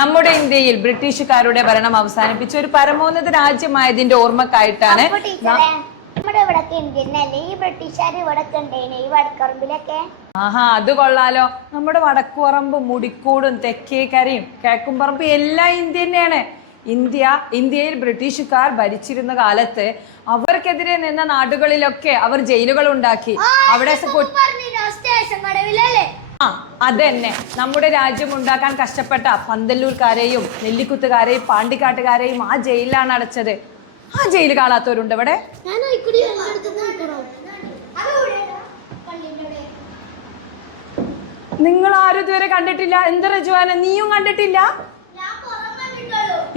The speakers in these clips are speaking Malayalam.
നമ്മുടെ ഇന്ത്യയിൽ ബ്രിട്ടീഷുകാരുടെ ഭരണം അവസാനിപ്പിച്ച ഒരു പരമോന്നത രാജ്യമായതിന്റെ ഓർമ്മക്കായിട്ടാണ് ആഹാ അത് കൊള്ളാലോ. നമ്മുടെ വടക്കുപറമ്പ് മുടിക്കൂടും തെക്കേക്കരയും കിഴക്കുംപറമ്പ് എല്ലാം ഇന്ത്യ തന്നെയാണ്. ഇന്ത്യയിൽ ബ്രിട്ടീഷുകാർ ഭരിച്ചിരുന്ന കാലത്ത് അവർക്കെതിരെ നിന്ന നാടുകളിലൊക്കെ അവർ ജയിലുകൾ ഉണ്ടാക്കി. അവിടെ അതന്നെ നമ്മുടെ രാജ്യം ഉണ്ടാക്കാൻ കഷ്ടപ്പെട്ട പന്തല്ലൂർക്കാരെയും നെല്ലിക്കുത്തുകാരെയും പാണ്ടിക്കാട്ടുകാരെയും ആ ജയിലിലാണ് അടച്ചത്. ആ ജയിൽ കാണാത്തവരുണ്ട് ഇവിടെ? നിങ്ങൾ ആരും ഇതുവരെ കണ്ടിട്ടില്ല? എന്താ രജുവാന, നീയും കണ്ടിട്ടില്ല?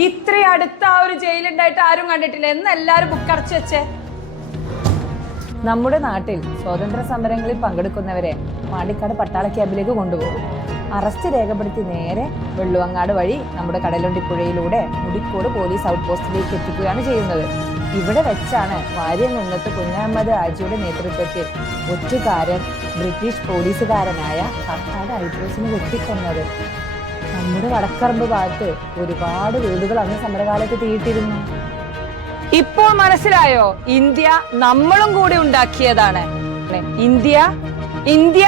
ഇത്ര അടുത്ത ആ ഒരു ജയിലുണ്ടായിട്ട് ആരും കണ്ടിട്ടില്ല. എന്ന് എല്ലാരും ബുക്കടച്ചു വെച്ചേ. നമ്മുടെ നാട്ടിൽ സ്വാതന്ത്ര്യ സമരങ്ങളിൽ പങ്കെടുക്കുന്നവരെ പാണ്ടിക്കാട് പട്ടാള ക്യാമ്പിലേക്ക് കൊണ്ടുപോകും. അറസ്റ്റ് രേഖപ്പെടുത്തി നേരെ വെള്ളുവങ്ങാട് വഴി നമ്മുടെ കടലുണ്ടിപ്പുഴയിലൂടെ മുടിക്കോട് പോലീസ് ഔട്ട് പോസ്റ്റിലേക്ക് എത്തിക്കുകയാണ് ചെയ്യുന്നത്. ഇവിടെ വെച്ചാണ് വാര്യംകുന്നത്ത് കുഞ്ഞഹമ്മദ് ഹാജിയുടെ നേതൃത്വത്തിൽ ഒറ്റുകാരൻ ബ്രിട്ടീഷ് പോലീസുകാരനായ കർത്താട് ഐബ്രോസിനെ വെട്ടിക്കൊന്നത്. നമ്മുടെ വടക്കറമ്പ് ഭാഗത്ത് ഒരുപാട് വീടുകൾ അന്ന് സമരകാലത്ത് തീയിട്ടിരുന്നു. ഇപ്പോൾ മനസ്സിലായോ? ഇന്ത്യ നമ്മളും കൂടി ഉണ്ടാക്കിയതാണ്. ഇന്ത്യ